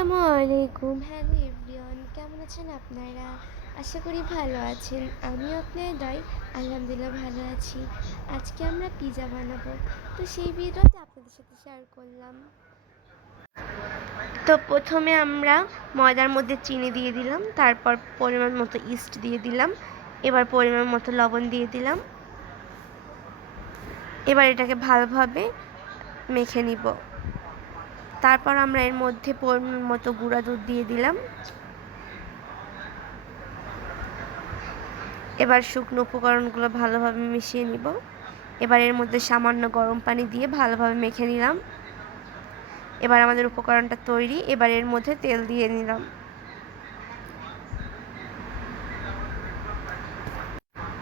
আসসালামু আলাইকুম। Hello everyone, কেমন আছেন আপনারা? আশা করি ভালো আছেন। আমিও আপনার দয়, আলহামদুলিল্লাহ ভালো আছি। আজকে আমরা পিৎজা বানাবো। তো সেই ভিডিওটা আপনাদের সাথে শেয়ার করলাম। তো প্রথমে আমরা ময়দার মধ্যে চিনি দিয়ে দিলাম, তারপর পরিমাণ মতো ইস্ট দিয়ে দিলাম, এবার পরিমাণ মতো লবণ দিয়ে দিলাম। এবার এটাকে ভালোভাবে মেখে নিব। তারপর আমরা এর মধ্যে পরিমাণ মতো গুঁড়া দুধ দিয়ে দিলাম। এবার শুকনো উপকরণগুলো ভালোভাবে মিশিয়ে নিব। এবার এর মধ্যে সামান্য গরম পানি দিয়ে ভালোভাবে মেখে নিলাম। এবার আমাদের উপকরণটা তৈরি, এবার এর মধ্যে তেল দিয়ে নিলাম।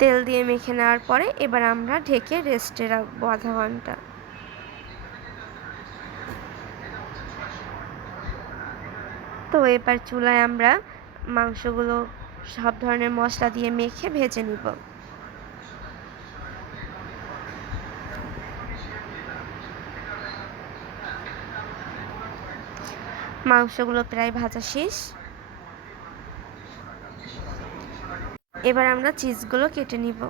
তেল দিয়ে মেখে নেওয়ার পরে এবার আমরা ঢেকে রেস্টে রাখব আধা ঘণ্টা। তো এবার চুলায় আমরা মাংসগুলো সব ধরনের মশলা দিয়ে মেখে ভেজে নিব। মাংসগুলো প্রায় ভাজা শেষ। এবার আমরা চিজগুলো কেটে নিব।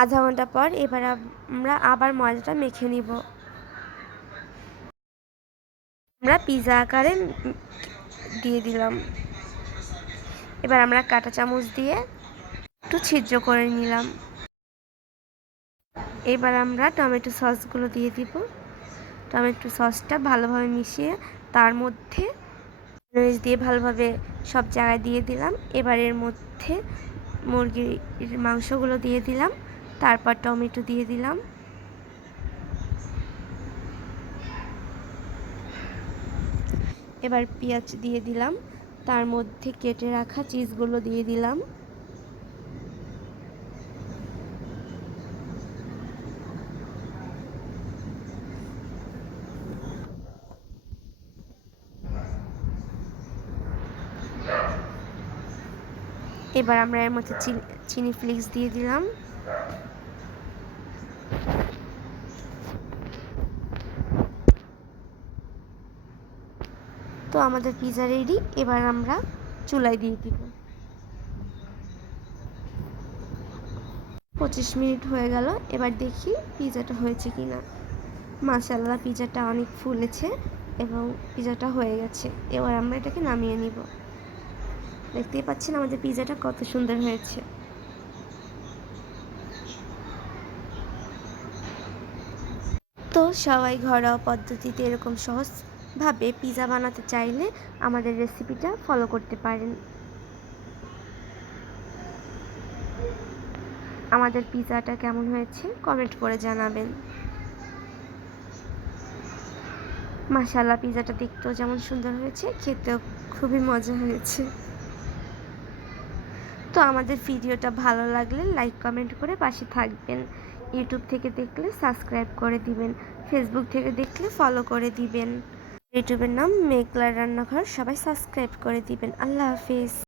আধা ঘণ্টা পর এবার আমরা আবার ময়দাটা মেখে নিব। আমরা পিৎজা আকারে দিয়ে দিলাম। এবার আমরা কাঁটা চামচ দিয়ে একটু ছিদ্র করে নিলাম। এবার আমরা টমেটো সসগুলো দিয়ে দিব। টমেটো সসটা ভালোভাবে মিশিয়ে তার মধ্যে মরিচ দিয়ে ভালোভাবে সব জায়গায় দিয়ে দিলাম। এবার এর মধ্যে মুরগির মাংসগুলো দিয়ে দিলাম। তারপর টমেটো দিয়ে দিলাম। এবার পেঁয়াজ দিয়ে দিলাম। তার মধ্যে কেটে রাখা চিজগুলো দিয়ে দিলাম। এবার আমরা এর মধ্যে চিনি ফ্লেক্স দিয়ে দিলাম। তো আমাদের পিৎজা রেডি এবার আমরা চুলায় দিয়ে দিব। পঁচিশ মিনিট হয়ে গেল, এবার দেখি পিৎজাটা হয়েছে কি না মাসাল্লাহ পিৎজাটা অনেক ফুলেছে এবং পিৎজাটা হয়ে গেছে। এবার আমরা এটাকে নামিয়ে নিব। দেখতেই পাচ্ছেন আমাদের পিৎজাটা কত সুন্দর হয়েছে। তো সবাই ঘরোয়া পদ্ধতিতে এরকম সহজভাবে পিজা বানাতে চাইলে আমাদের রেসিপিটা ফলো করতে পারেন। আমাদের পিৎজাটা কেমন হয়েছে কমেন্ট করে জানাবেন। মাসাল্লাহ পিৎজাটা দেখতেও যেমন সুন্দর হয়েছে, খেতেও খুবই মজা হয়েছে। তো আমাদের ভিডিওটা ভালো লাগলে লাইক কমেন্ট করে পাশে থাকবেন। ইউটিউব থেকে দেখলে সাবস্ক্রাইব করে দিবেন। ফেসবুক থেকে দেখলে ফলো করে দিবেন। ইউটিউবের নাম মেঘলার রান্নাঘর। সবাই সাবস্ক্রাইব করে দিবেন। আল্লাহ হাফিজ।